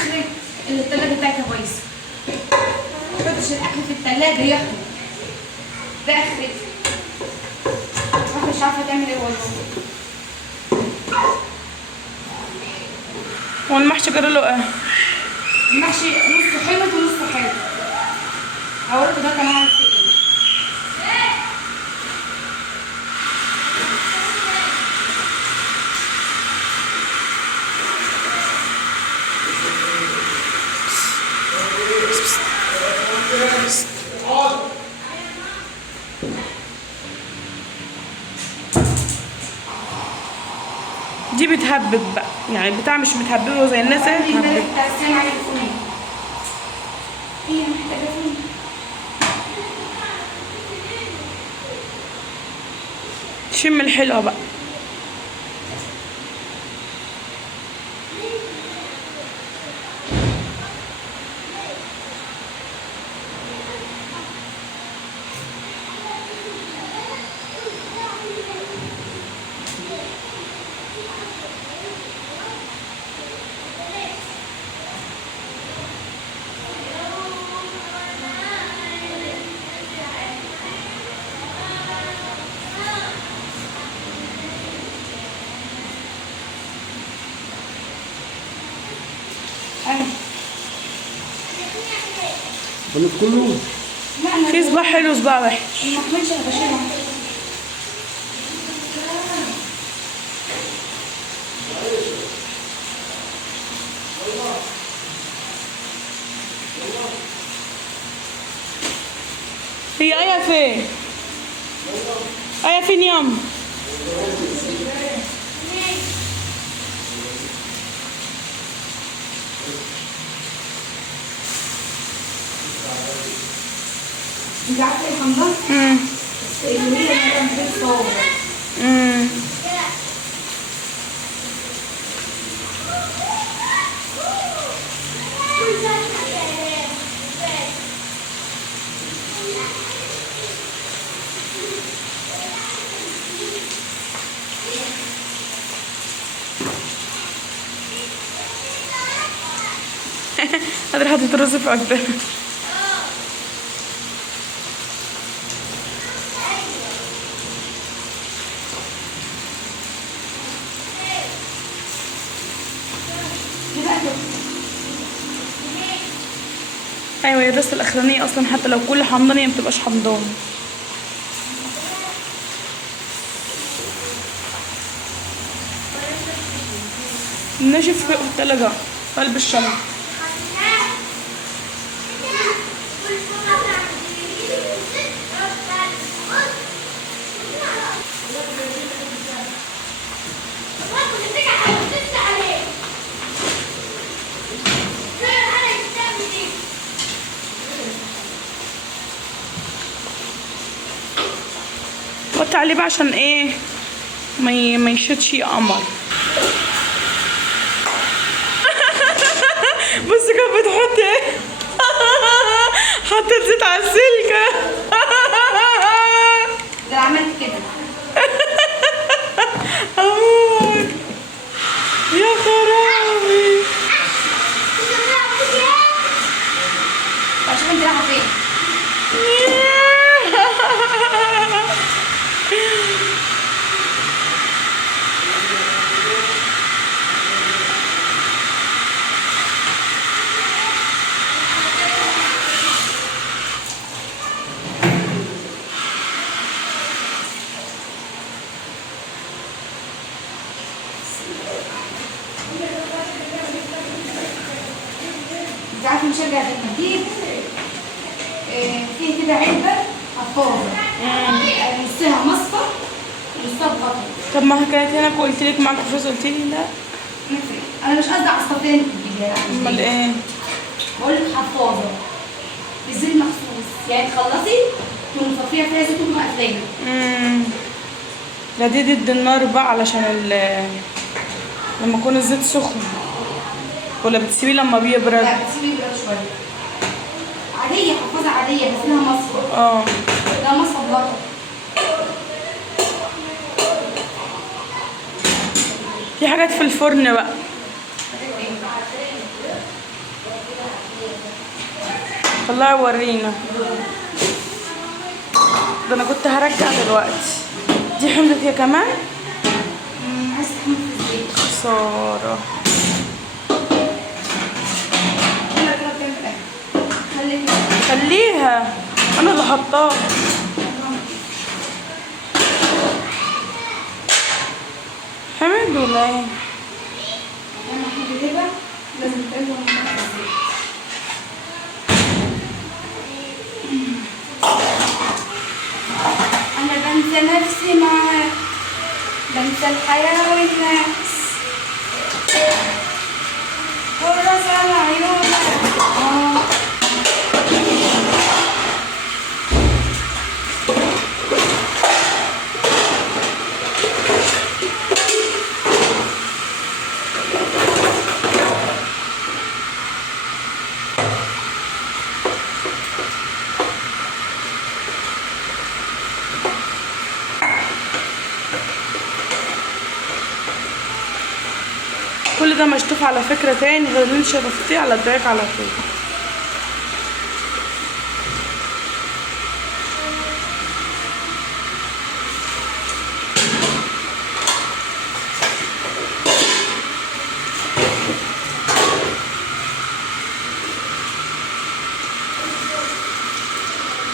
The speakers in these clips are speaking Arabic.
اخرك اللي التلاجة بتاعتها بايظة. متحطش الاكل في التلاجة ياكل. ده اخرك. واحدة مش عارفة تعمل ايه والله. هو المحشي جرى له ايه؟ المحشي نصه حلو ونصه حلو. هوريكوا ده كان عامل فيه ايه. دي بتهبب بقى، يعني البتاع مش متهببه زي الناس اللي دي بتهبب. امبارح بتاع السنة على الفول. هي محتاجة فول. شم الحلوه بقى. ايوه. بنت كله. لا انا في صباع حلو وصباع وحش. ما احملش انا بشيلها. هي ايه فين؟ ايه فين ياما؟ انت عارفه ايه حمضان؟ اللي هي مثلا في الصور. قادر حاطط الرز في عجبه. دي بقى كده. ايوه، هي الرصه الاخرانيه اصلا حتى لو كل حمضانيه ما بتبقاش حمضان. ناشف في التلاجة في قلب الشنطه. وطي عليه بقى عشان ايه ما يشدش قمر. بص كانت بتحط ايه. حطت زيت على السلكة. ده عملت كده. أمور. يا خرابي. اشوف انت رايحه فين. انت عارفه مش هرجع لما تجيب فيه كده علبه حفاظه. نصها مصفى ونصها بقطع. طب ما كانت هنا قلت لك معاك فلوس قلت لي لا. انا مش قصدي على الصفين تجيبيها. امال ايه؟ بقول لك حفاظه بالزيت مخصوص، يعني تخلصي تقومي مصفيه فيها زيت وتقومي قافلاها. لا دي ضد النار بقى علشان لما يكون الزيت سخن، ولا بتسيبيه لما بيبرد؟ لا بتسيبيه يبرد شويه. عاديه حفاظه عاديه بس لها مصفى. ده مصفى بقطع. في حاجات في الفرن بقى. طلعي ورينا. ده انا كنت هرجع دلوقتي. دي حمضت هي كمان. عايز تحمر في الزيت. خسارة. يلا كده بتعمل ايه؟ خليها انا اللي حطاها. حمد ولا ايه؟ انا هجيبها لازم تقلب في الزيت. انا بنسى نفسي معاك، بنسى الحياة والناس، والراس على عيونك. كل ده مشطوف على فكرة تاني غير اللي انت شطفتيه على الدراك على طول.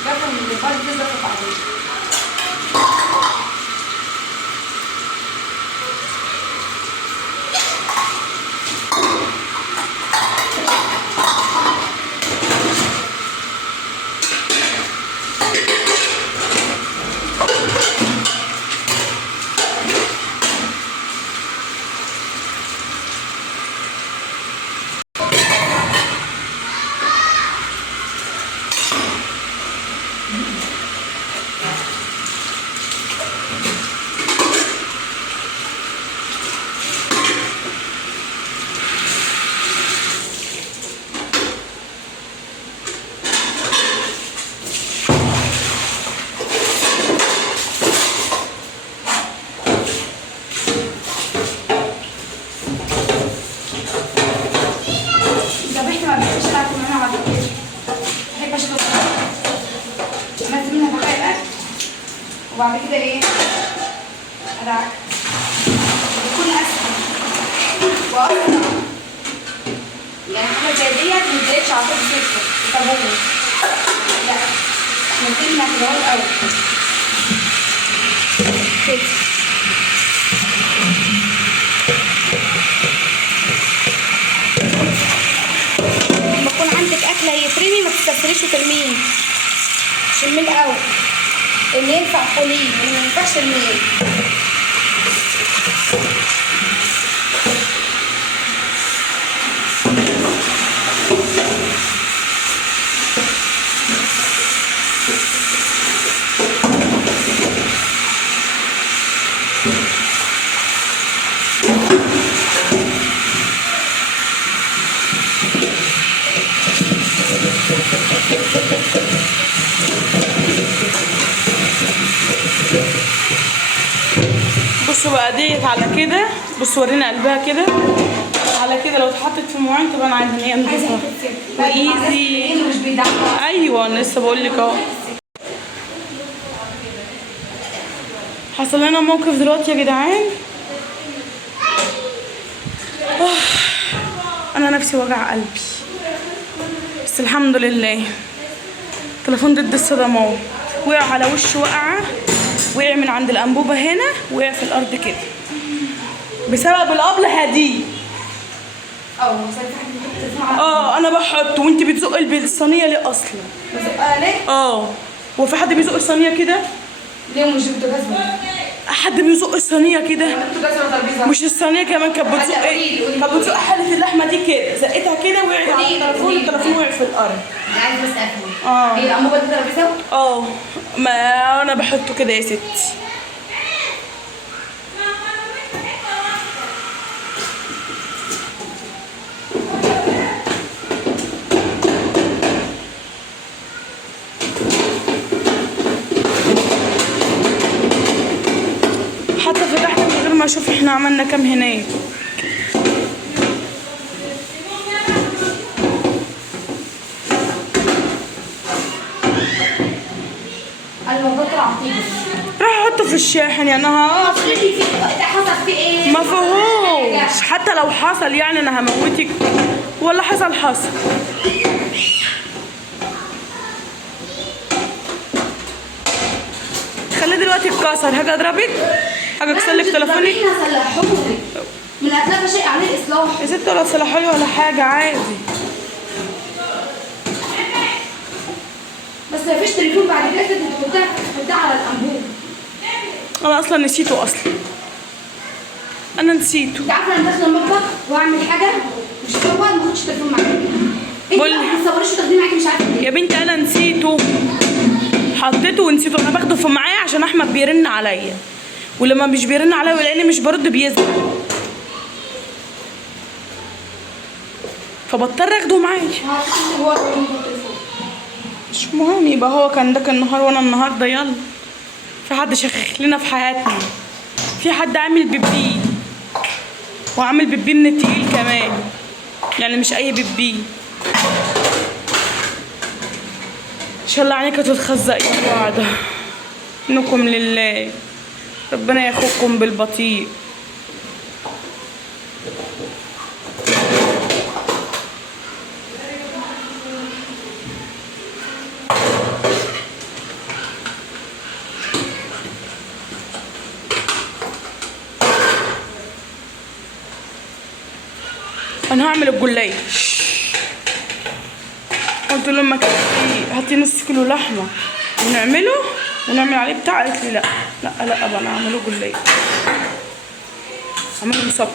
بفهم ان البيض بيزق في بعضيه. ذبحت ما بحبش اكل منها على طول. بحب اشرب عملت منها بقى اكل وبعد كده ايه ادعك يكون اسهل واسرع. يعني حاجه زي ديت ما تزيدش على طول سكر طابون، لا نزلنا كده اهو الاول كده. لما يكون عندك اكله يترمي ما تستسهليش وترميه. شميه الاول اللي ينفع كليه واللي ما ينفعش ارميه. بصوا بقى ديت على كده. بصوا ورينا قلبها كده على كده. لو اتحطت في مواعين تبقى انا عايزه ان هي نضيفه وايزي. مش بيدعم. ايوه انا لسه بقول لك اهو. حصل لنا موقف دلوقتي يا جدعان. انا نفسي وجع قلبي بس الحمد لله. تليفون ضد الصدمات وقع على وشه وقعه، وقع من عند الانبوبه هنا، وقع في الارض كده بسبب الابله دي. انا بحط وانت بتزق الصينيه ليه اصلا؟ بزقها ليه؟ هو في حد بيزق الصينيه كده؟ ليه مش جبتوا جزمه؟ حد بيزق الصينيه كده؟ جبتوا جزمه وترابيزه؟ مش الصينيه كمان كانت بتزق كانت بتزق حله اللحمه دي كده، زقتها كده وقعت على التليفون، التليفون وقع في الارض. انا عايزه بس افهم. هي الانبوبه دي ترابيزه؟ ما انا بحطه كده يا ستي. حتى فتحت من غير ما اشوف احنا عملنا كام هناك. ببطل عطيبي. راح احطه في الشاحن يعني افرضي في وقت حصل فيه ايه؟ ما فيهوش. حتى لو حصل يعني انا هموتك، ولا حصل. خليه دلوقتي اتكسر. هاجي اضربك، هاجي اكسر لك تليفونك. هصلحهولك من اتلافى شيء عليه الاصلاح. يا ست ولا تصلحولي ولا حاجه عادي. بس مفيش تليفون بعد كده تحطها على الانبوب. انا اصلا نسيته انا نسيته. انت عارفه انا داخله المطبخ واعمل حاجه مش هصور ما اخدش تليفون معايا. انت ما تصوريش وتاخديه معاكي مش عارفه يا بنتي انا نسيته، حطيته ونسيته. انا باخده في معايا عشان احمد بيرن عليا، ولما مش بيرن عليا ولاني مش برد بيزعل، فبضطر اخده معايا. هو التليفون مش مهم، يبقى هو كان داك النهار وانا النهارده. يلا، في حد شخخ لنا في حياتنا، في حد عامل بيبي، وعامل بيبي من التقيل كمان، يعني مش اي بيبي. ان شاء الله عينيك هتتخزق يا بعض. انكم لله، ربنا ياخدكم بالبطيء. انا هعمل الجلاش. قلت له لما هاتي نص كيلو لحمه ونعمل عليه بتاع. قالت لي لا بقى انا هعمله جلاش، هعمله مسكر.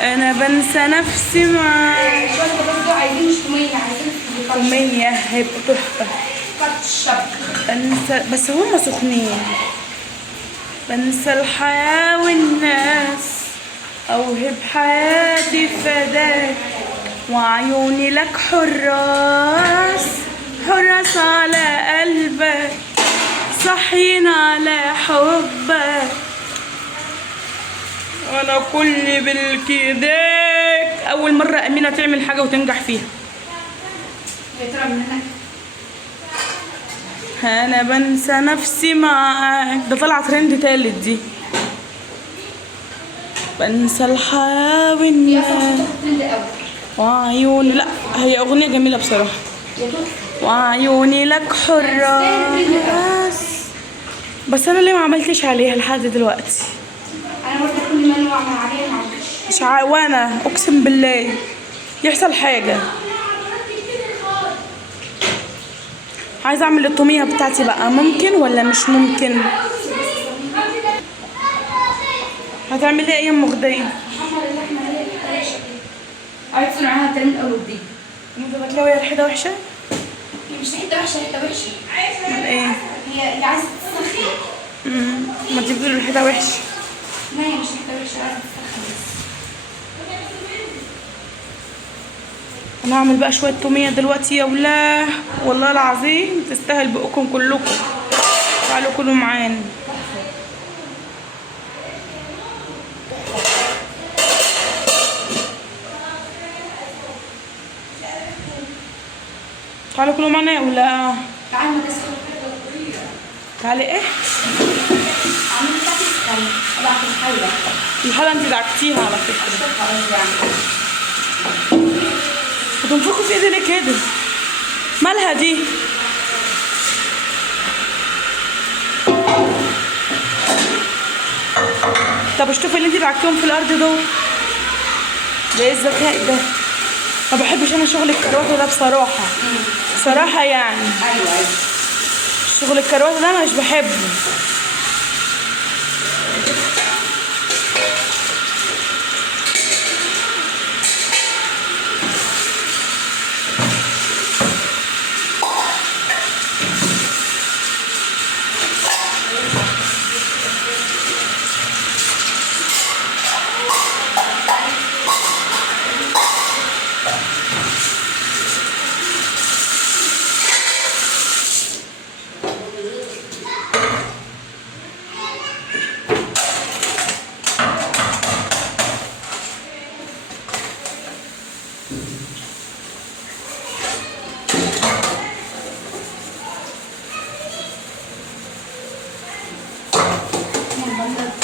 انا بنسى نفسي معاك. شويه بس عايزين مش توميه، عايزين تومية هيبقوا تحفة. كاتشب. بنسى بس هما سخنين. بنسى الحياة والناس، اوهب حياتي فداك، وعيوني لك حراس على قلبك، صحين على حبك، وانا كل بالكداك. اول مرة امينة تعمل حاجة وتنجح فيها. انا بنسى نفسي معاك، ده طلع ترند تالت دي. بنسى الحياة والناس وعيوني. لا هي اغنية جميلة بصراحة. وعيوني لك حراس، بس انا ليه ما عملتش عليها لحد دلوقتي؟ انا برضه كل ما انا اعمل عليها ما عملتش. وانا اقسم بالله يحصل حاجة. عايزة اعمل الطومية بتاعتي بقى، ممكن ولا مش ممكن؟ هتعملي ايه يا ام غدية؟ محمر اللحمه هي الريشه دي. عايز تصنعها تاني من اول وجديد. انت بتلاقي وهي الحيطة وحشة؟ هي مش حته وحشه، حته وحشه. امال ايه؟ هي عايزه تسخن. ما انت بتقولي الحيطة وحشة. لا هي مش حته وحشه، عايزه تسخن بس. انا هعمل بقى شويه توميه دلوقتي يا ولاه، والله العظيم تستاهل بقكم كلكم. تعالوا كلوا معانا. تعالوا كلوا معانا يا ولاه. تعالي ما تسخن. تعالي ايه؟ عامل بتاعتي تسخن. طلعت الحله. الحلة انت دعكتيها على فكره. شوفها غصب عنك. بتنفخوا في ايدي ليه كده؟ مالها دي؟ طب اشوفي اللي انت دعكتيهم في الارض دول. ده ايه الذكاء ده؟ ما بحبش انا شغل الكروته ده بصراحه يعني. ايوه شغل الكروته ده انا مش بحبه.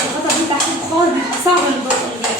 الخطأ دي تحت البخار بيبقى صعب للبصل ده.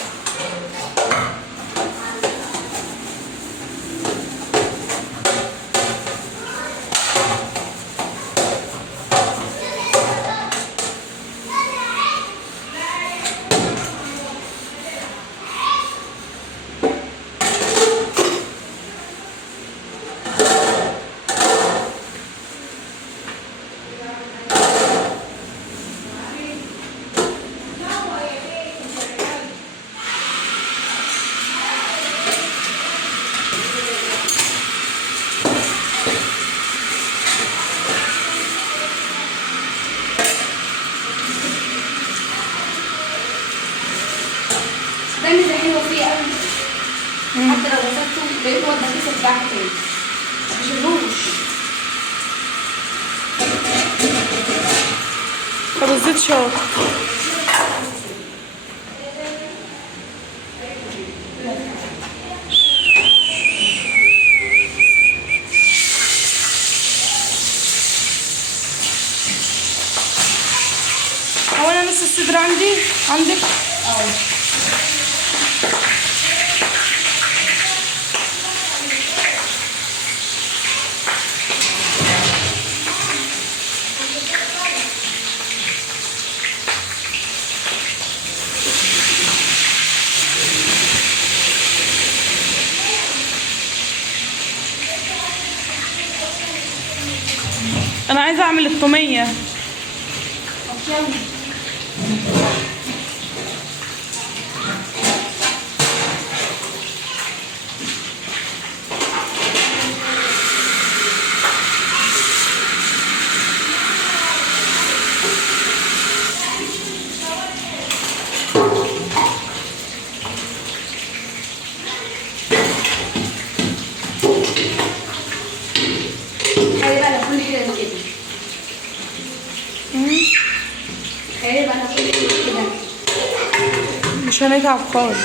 ده ميزة حلوة فيه قوي. حتى لو غسلته بقيت هو البكيسة بتاعته تاني مبيشيلهوش. طب الزيت شاط. هو انا نص الصدر عندك؟ انا عايزه اعمل الطوميه. تخيلي بقى لو كل كده كده. تخيلي بقى لو كل كده. مش هنتعب خالص.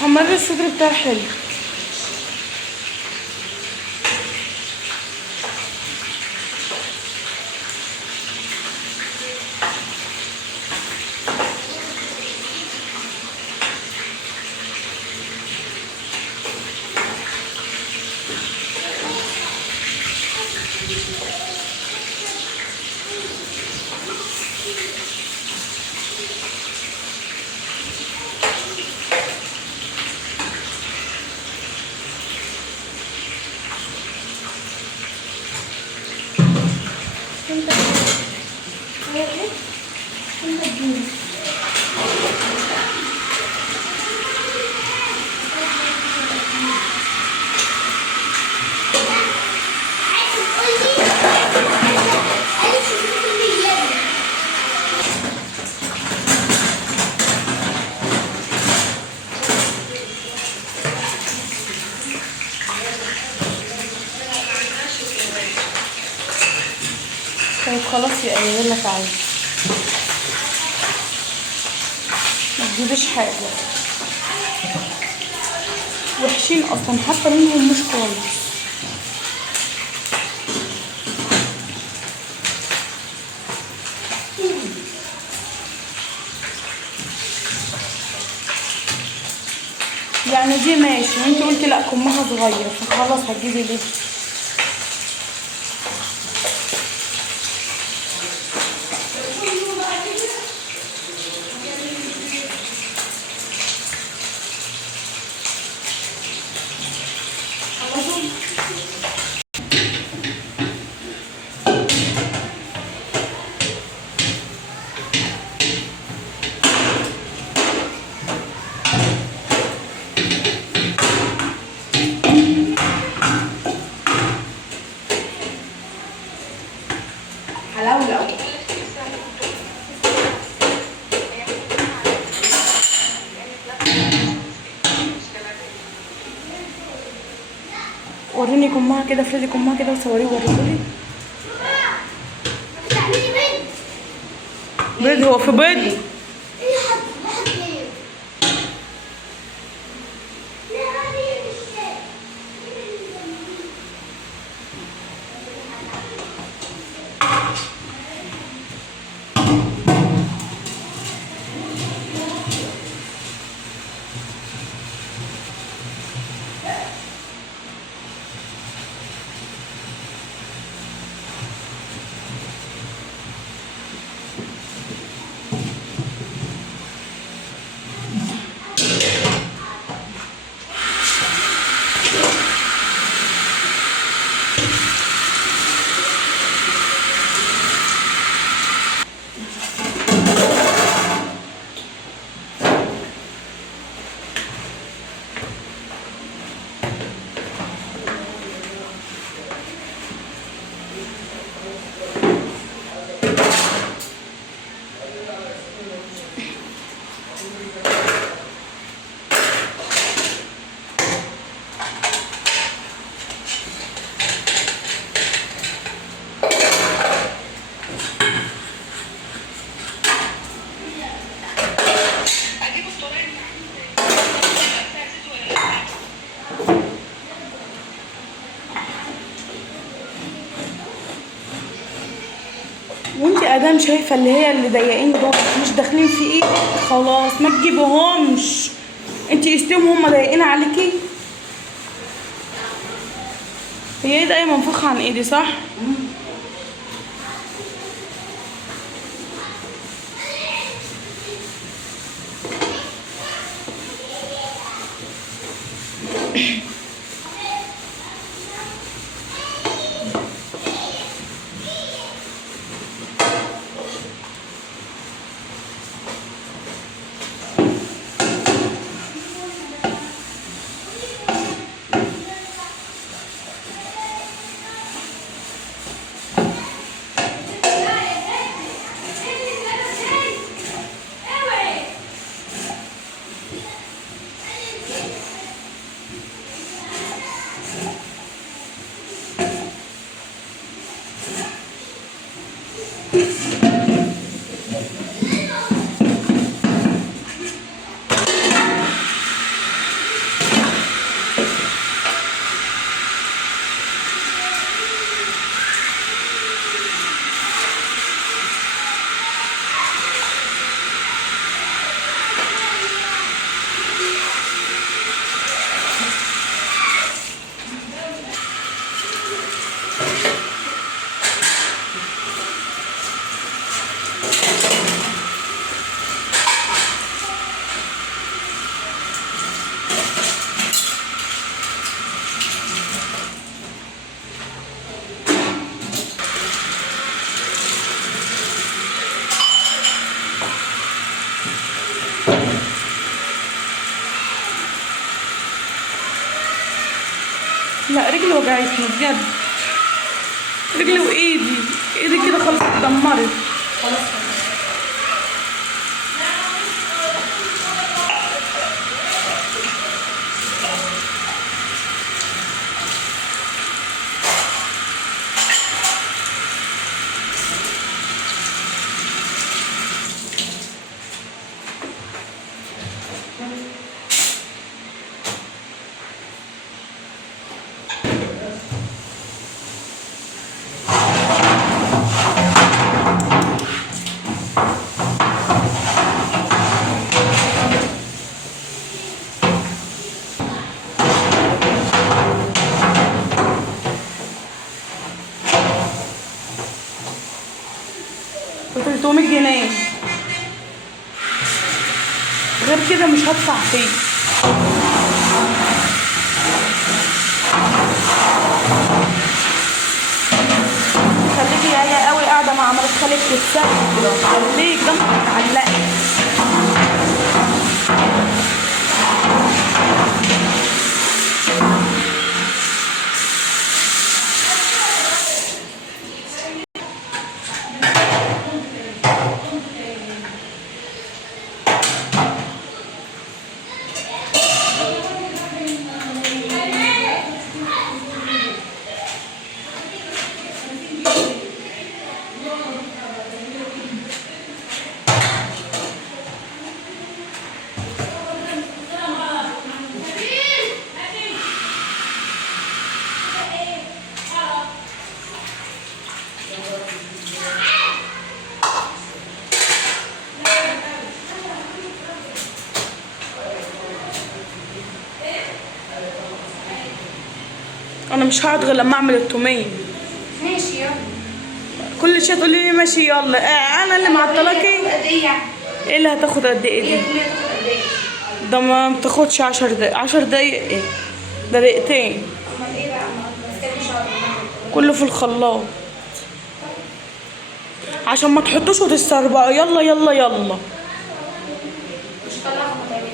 حمر الصدر بتاعه حلو. وخلاص يقلل لك عادي، ما تجيبش حاجه. وحشين اصلا، حتى منهم مش كويس. يعني دي ماشي، وانت قلتي لا كمها صغير فخلاص هتجيبي ليه؟ حلاوه. وريني كمها كده، افردي كمها كده وصوريه ووريهولي. بيض؟ هو في بيض؟ وانت ادام شايفه اللي هي اللي ضايقين دول مش داخلين في ايه، خلاص ما تجيبهمش. انت قستيهم هم ضايقين عليكي. هي ايد ايه منفوخه عن ايدي صح؟ لا رجلي وجعتني بجد، رجلي وايدي، ايدي كده خلاص اتدمرت. 600 جنيه. غير كده مش هدفع فيه. خليكي يا قوي قاعده مع مرات خالك تتسلى كده، خليك جنبك تعلقي. انا مش هقعد غير لما اعمل التوميه. ماشي يلا. كل شويه تقولي لي ماشي يلا. انا اللي معطلاكي. قد ايه يعني؟ ايه اللي هتاخد قد ايه دي؟ التومية تاخد قد ايه؟ ده ما بتاخدش 10 دقايق. 10 دقايق ايه؟ ده دقيقتين. امال ايه بقى؟ ما تتكلمش شهر. كله في الخلاط عشان ما تحطوش وتستربعوا. يلا يلا يلا. مش هطلعهم تعملي.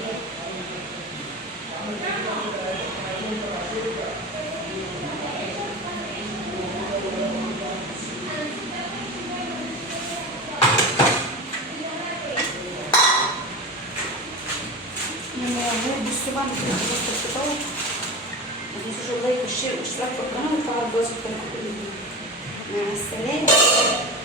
بصوا بقى خلصت الفطار. ما تنسوش اللايك والشير والاشتراك في القناه وتفعلوا الجرس في القناه. مع السلامه.